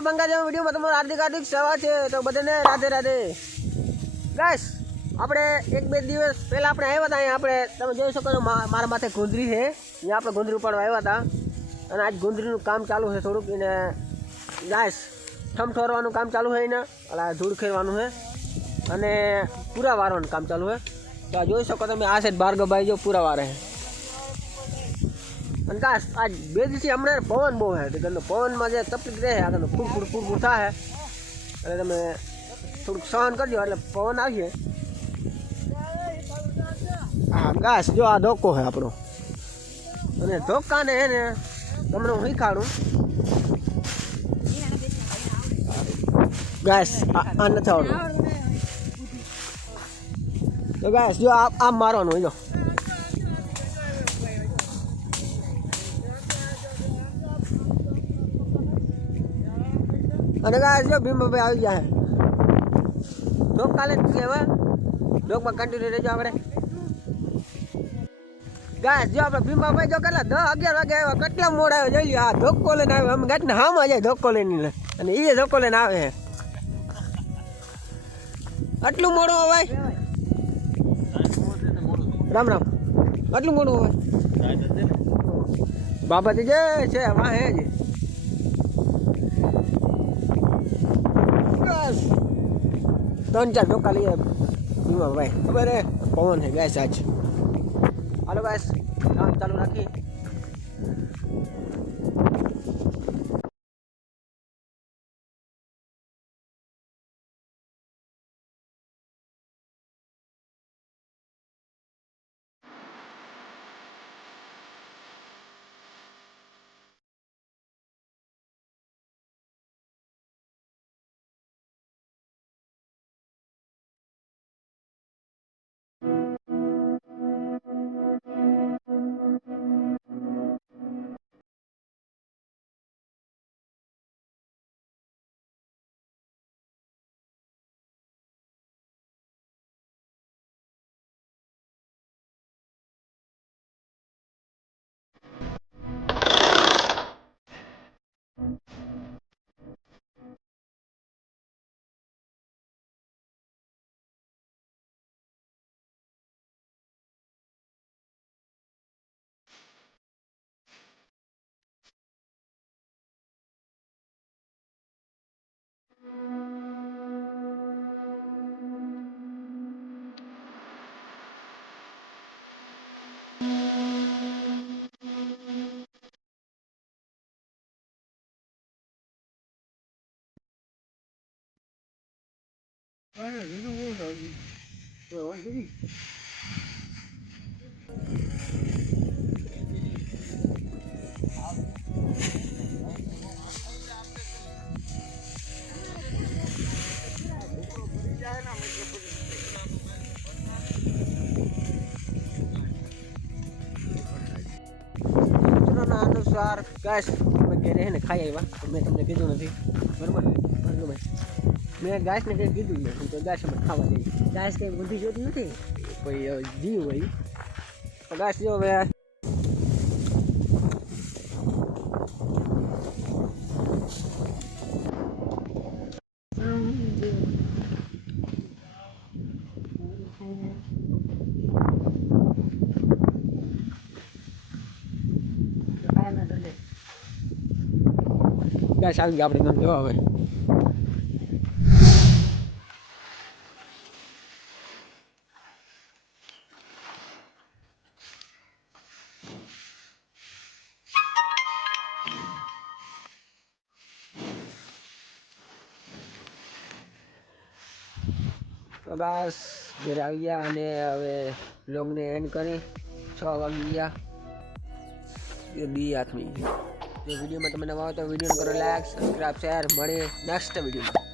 નવા બંગાળના વિડીયોમાં તમારું હાર્દિક સ્વાગત છે. તો બધાને રાધે રાધે. ગાઈસ આપણે એક બે દિવસ પહેલાં આપણે આવ્યા હતા અહીંયા. આપણે તમે જોઈ શકો છો મારા માથે ગુંદરી છે. અહીંયા આપણે ગુંદરી ઉપાડવા આવ્યા હતા અને આજ ગુંદરીનું કામ ચાલુ છે થોડુંક. એને ગાઈસ ઠમઠોરવાનું કામ ચાલુ છે, એને એટલે ધૂળ ખેરવાનું છે અને પૂરા વારવાનું કામ ચાલુ છે. તો આ જોઈ શકો તમે, આ છે ભાર્ગવભાઈ, જો પૂરા વારે છે. અને કાશ આજ બે દિવસથી હમણાં પવન બહુ છે, તો પવનમાં જે તકલીફ રહે આગળ ફૂડ થાય એટલે તમે થોડુંક સહન કરજો એટલે પવન આવીએ. હા ગાસ જો આ ધોકો છે આપણો, અને ધોકાને એને તમને હું શીખાડું. ગાસ આ નથી આવડતું. તો ગાસ જો આમ મારવાનું હોય, જો અને ગાય જો ભીમભાઈ આવી જાય. ડોક કાલે જ કહેવાય, ડોકમાં કન્ટિન્યુ રહેજો આપણે. ગાય જો આપણે ભીમભાઈ જો કેટલા 10-11 વાગે આવ્યા, કેટલા મોડ આવ્યો જોઈ લો. આ ધોકો લઈને આવ્યો, અમે ગાંઠને હામાં જાય ધોકો લઈને, અને એ ધોકો લઈને આવે છે. આટલું મોડું હોય ભાઈ? રામ રામ. આટલું મોડું હોય બાબા જે છે વાહે જ. 3-4 ધોકા લઈએ ભાઈ, ખબર હે પવન છે ગેસ આજ. હાલો ગેસ કામ ચાલુ રાખી. અનુસાર ગાઈસ અમે ઘરે છે ને ખાઈ આવ્યા, મેં તમને કીધું નથી બરાબર. મેં ગાયસને કંઈ કીધું નથી, તો ગાયસ અમે ખાવા જઈએ. ગાયસ કંઈ બુદ્ધિ જોતી નથી, કોઈ જીવ હોય તો ગાયસ જો હવે ગાયસ આવી ગયા આપણે તમે જોવા હવે. તો બસ ઘરે આવી ગયા અને હવે બ્લોગને એન્ડ કરી 6 વાગી ગયા. એ બી હાથમી. જો વિડીયોમાં તમે નવા હો તો વિડીયો કરો લાઈક, સબસ્ક્રાઇબ, શેર. મળીએ નેક્સ્ટ વિડીયોમાં.